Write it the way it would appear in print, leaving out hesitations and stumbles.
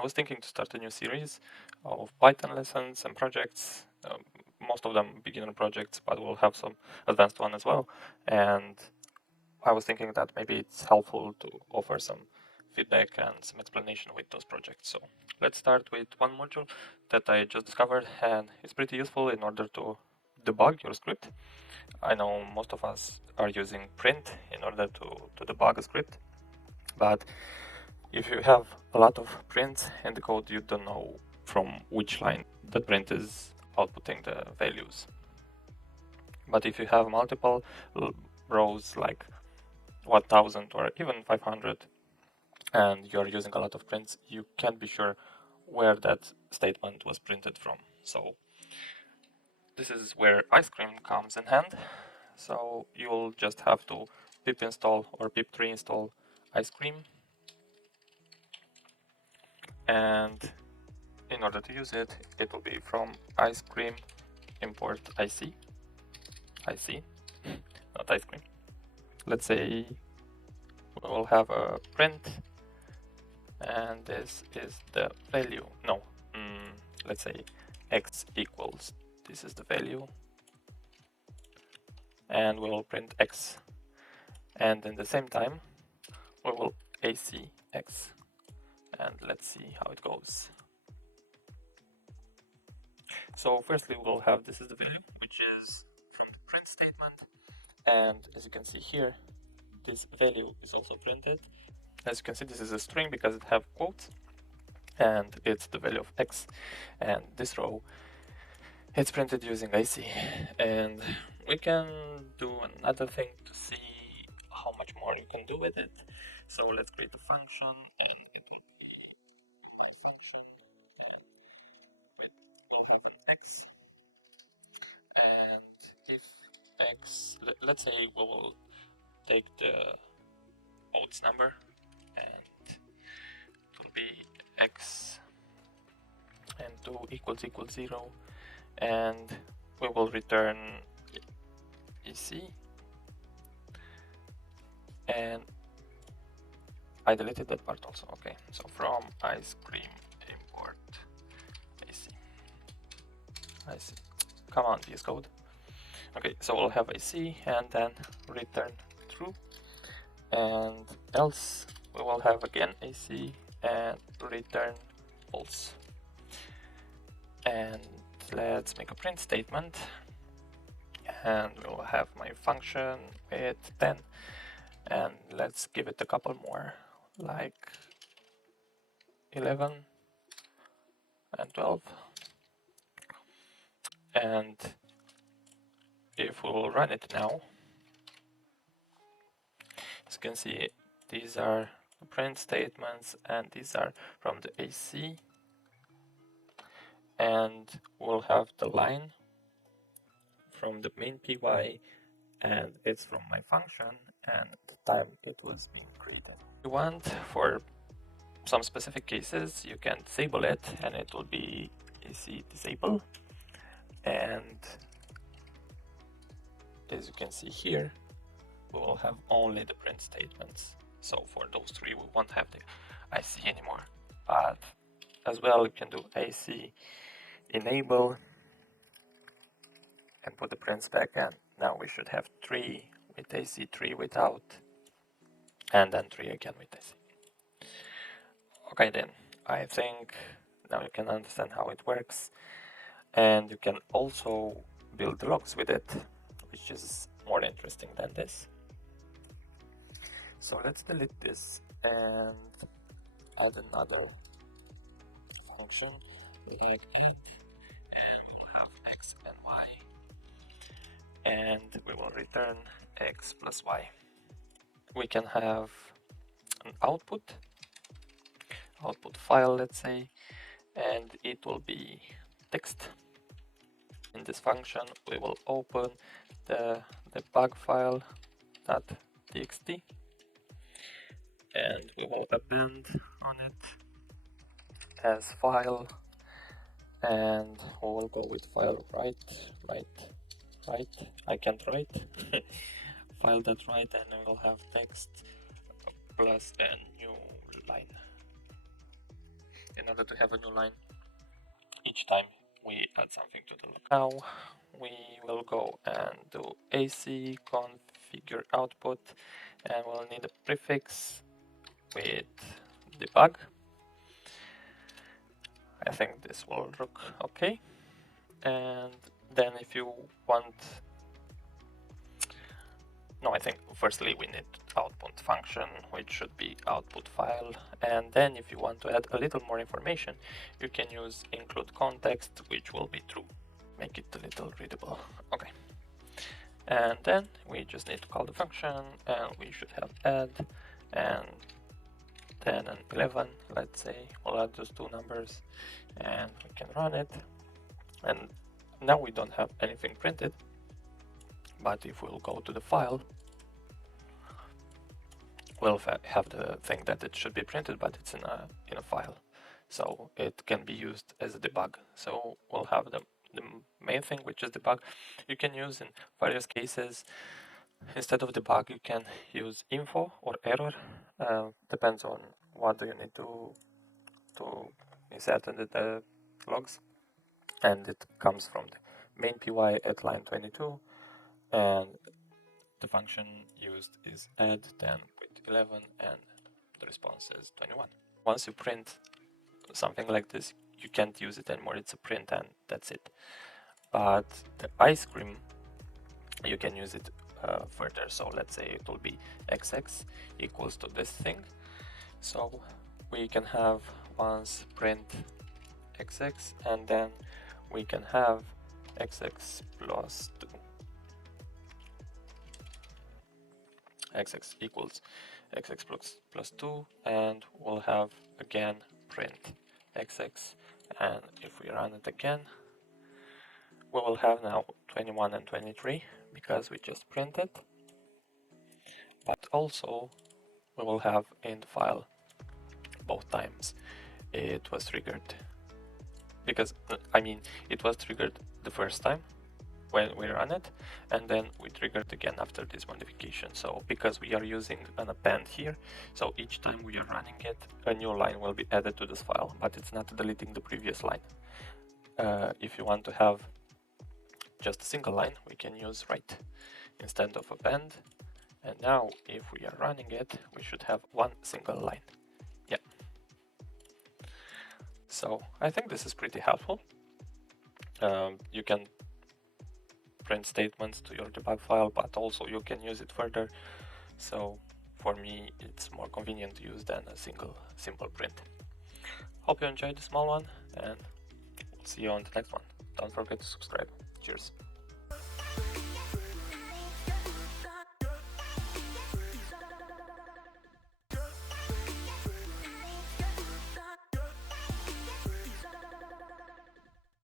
was thinking to start a new series of Python lessons and projects, most of them beginner projects, but we'll have some advanced one as well. And I was thinking that maybe it's helpful to offer some feedback and some explanation with those projects. So let's start with one module that I just discovered, and it's pretty useful in order to debug your script. I know most of us are using print in order to debug a script, but if you have a lot of prints in the code, you don't know from which line the print is outputting the values. But if you have multiple rows, like 1000 or even 500, and you're using a lot of prints, you can't be sure where that statement was printed from. So this is where ice cream comes in hand. So you'll just have to pip install or pip3 install ice cream, and in order to use it, it will be from ice cream import IC, not ice cream. Let's say we will have a print, and this is the value. No, let's say x equals, this is the value, and we will print x. And in the same time, we will AC x, and let's see how it goes. So firstly, we'll have, this is the value, which is from the print statement. And as you can see here, this value is also printed. As you can see, this is a string because it have quotes, and it's the value of x. And this row, it's printed using IC. And we can do another thing to see how much more you can do with it. So let's create a function, and it will be my function, and we'll have an x. And if x, let's say we will take the quotes number, and it will be x and 2 equals 0, and we will return EC. And I deleted that part also. Okay, so from ice cream import AC. Come on, VS Code. Okay, so we'll have AC and then return true, and else we will have again AC and return false. And let's make a print statement, and we'll have my function with 10, and let's give it a couple more, like 11 and 12. And if we'll run it now, as you can see, these are the print statements, and these are from the AC. And we'll have the line from the main py, and it's from my function and the time it was being created. If you want, for some specific cases, you can disable it, and it will be AC disable. And as you can see here, we will have only the print statements. So for those three, we won't have the IC anymore. But as well, you can do AC enable and put the prints back, and now we should have 3 with AC, 3 without, and then 3 again with AC. Okay, then I think now you can understand how it works, and you can also build logs with it, which is more interesting than this. So let's delete this and add another function like 8, and we'll have x and y, and we will return x plus y. We can have an output file, let's say, and it will be text. In this function, we will open the debug file .txt, and we will append on it as file, and we will go with file write. I can't write. File.write, and we will have text plus a new line. in order to have a new line each time we add something to the log. Now we will go and do AC configure output, and we'll need a prefix with debug. I think this will look okay. And then if you want, no, I think firstly we need output function, which should be output file. And then if you want to add a little more information, you can use include context, which will be true. Make it a little readable. Okay. And then we just need to call the function, and we should have add and 10 and 11, let's say. We'll add those two numbers and we can run it. And now we don't have anything printed, but if we'll go to the file, we'll have the thing that it should be printed, but it's in a file. So it can be used as a debug. So we'll have the main thing, which is debug. You can use in various cases. Instead of debug, you can use info or error. Depends on what do you need to insert in the logs. And it comes from the main py at line 22. And the function used is add 10 with 11, and the response is 21. Once you print something like this, you can't use it anymore. It's a print and that's it. But the ice cream, you can use it further. So let's say it will be xx equals to this thing. So we can have once print xx, and then we can have xx plus 2. Xx equals xx plus 2, and we'll have again print xx, and if we run it again, we will have now 21 and 23 because we just printed, but also we will have in the file both times it was triggered, because I mean it was triggered the first time when we run it, and then we triggered again after this modification. So because we are using an append here, so each time we are running it, a new line will be added to this file, but it's not deleting the previous line. If you want to have just a single line, we can use write instead of append, and now if we are running it, we should have one single line. Yeah. So I think this is pretty helpful. You can print statements to your debug file, but also you can use it further. So for me, it's more convenient to use than a simple print. Hope you enjoyed the small one, and we'll see you on the next one. Don't forget to subscribe. Cheers.